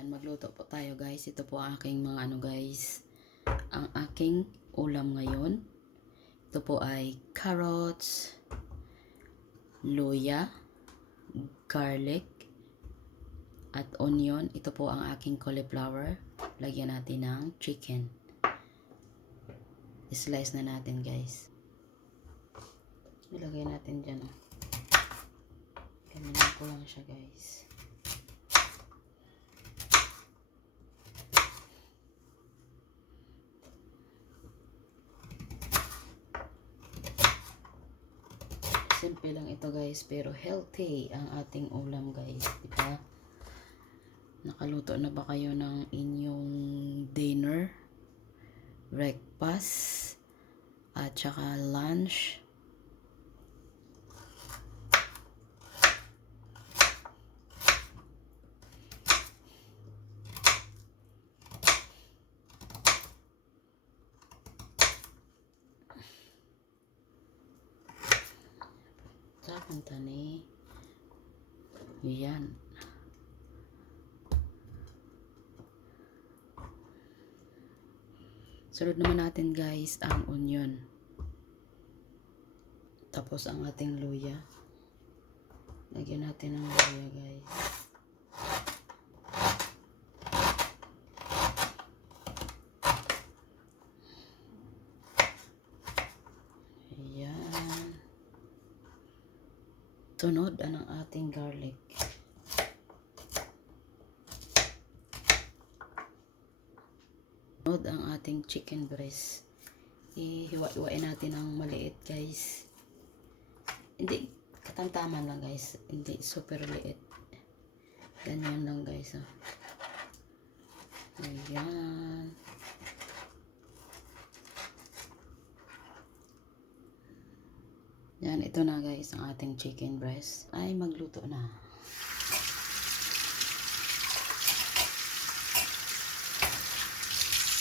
Ayan, magluto po tayo guys. Ito po ang aking mga ano guys. Ang aking ulam ngayon. Ito po ay carrots, luya, garlic, at onion. Ito po ang aking cauliflower. Lagyan natin ng chicken. Slice na natin guys. Ilagay natin dyan. oh. Ganyan ko lang siya guys. Simple lang ito guys, pero healthy ang ating ulam guys, di? Nakaluto na ba kayo ng inyong dinner, breakfast, at saka lunch? Sa punta ni yan. Sunod naman natin guys ang onion. Tapos ang ating luya. Lagyan natin ng luya guys. Ayan. Sunod ang ating garlic. Sunod ang ating chicken breast. Ihiwa-iwain natin ng maliit guys. Hindi, katamtaman lang guys. Hindi super liit. Ganyan lang guys. Oh. Ayan. Yan, ito na guys ang ating chicken breast. Ay, magluto na.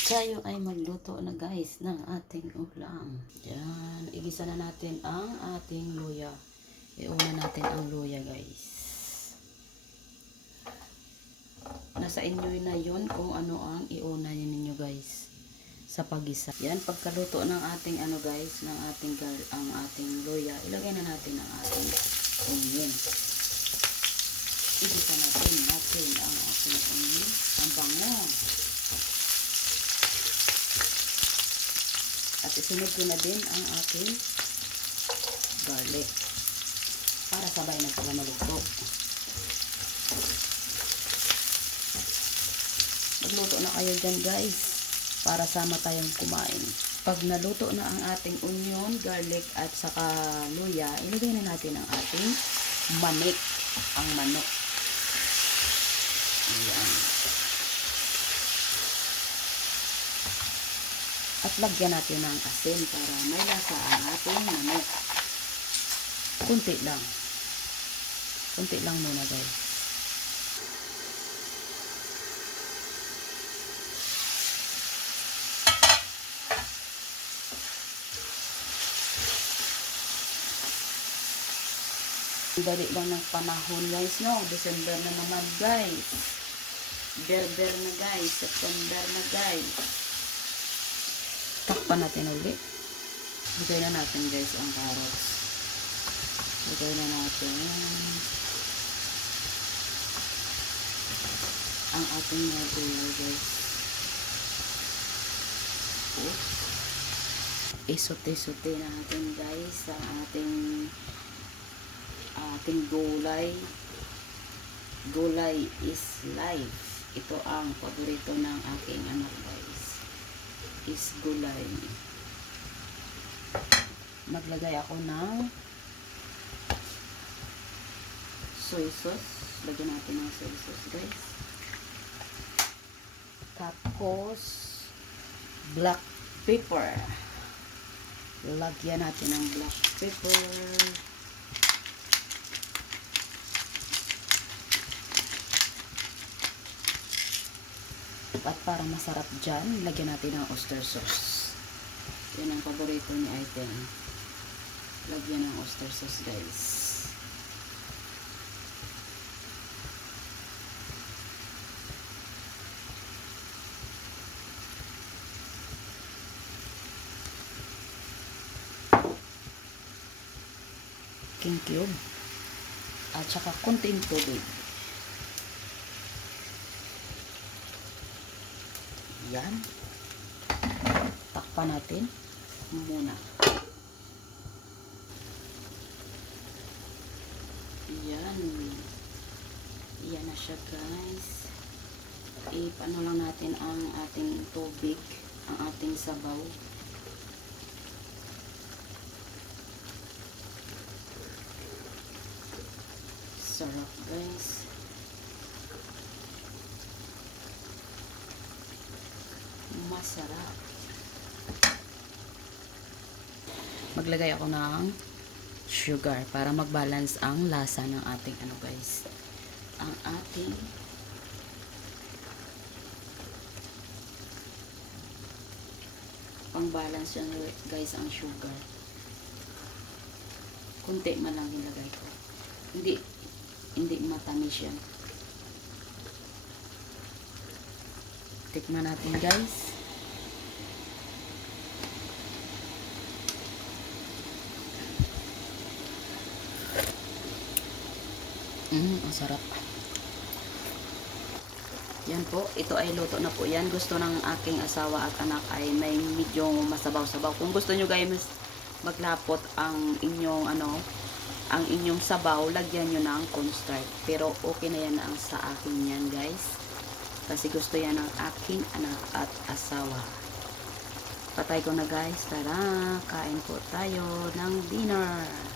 Tayo ay magluto na guys ng ating ulam. Yan, igisa na natin ang ating luya. Iuna natin ang luya guys. Nasa inyo na yon kung ano ang iuna ninyo guys sa pagisa. Yan, pagkaluto ng ating ano guys, ng ating ang ating luya, ilagay na natin ang ating onion. Igisa natin natin ang ating onion. Ang bango. At isunod ko na din ang ating garlic. Para sabay na sila maluto. Magluto na kayo dyan guys para sama tayong kumain. Pag naluto na ang ating onion, garlic at saka luya, ilagay na natin ang ating manik, ang manok. Ayan. At lagyan natin ng asin para may lasa ang ating manok. Kunti lang. Kunti lang muna guys. Dali lang ng panahon guys, no? December na naman guys. Berber na guys. September na guys. Takpan natin ulit. Lagay na natin guys ang carrots. Lagay na natin ang ating gulay guys. Oops. Isote-sote natin guys sa ating ating gulay. Gulay is life. Ito ang paborito ng aking anak guys. Is gulay. Maglagay ako ng soy sauce. Lagyan natin ng soy sauce guys. Tapos black pepper. Lagyan natin ng black pepper. At para masarap dyan, lagyan natin ng oyster sauce. Yun ang paborito ni Aiten. Lagyan ng oyster sauce guys. King cube. At saka konting tubig. Yan. Takpan natin muna. Yan. Yan na siya guys. Ipano lang natin ang ating tubig, ang ating sabaw. Sarap guys. Masarap. Maglagay ako ng sugar para mag-balance ang lasa ng ating ano guys. Ang ating pang-balance yan guys ang sugar. Kunti man lang nilagay ko. Hindi hindi matamis yan. Tikman natin guys. Mm, ang sarap. Yan po, ito ay luto na po yan. Gusto ng aking asawa at anak ay may medyo masabaw-sabaw. Kung gusto nyo guys maglapot ang inyong ano, ang inyong sabaw, lagyan nyo ng cornstarch. Pero okay na yan ang sa akin yan guys. Kasi gusto yan ng aking anak at asawa. Patay ko na guys. Tara, kain po tayo ng dinner.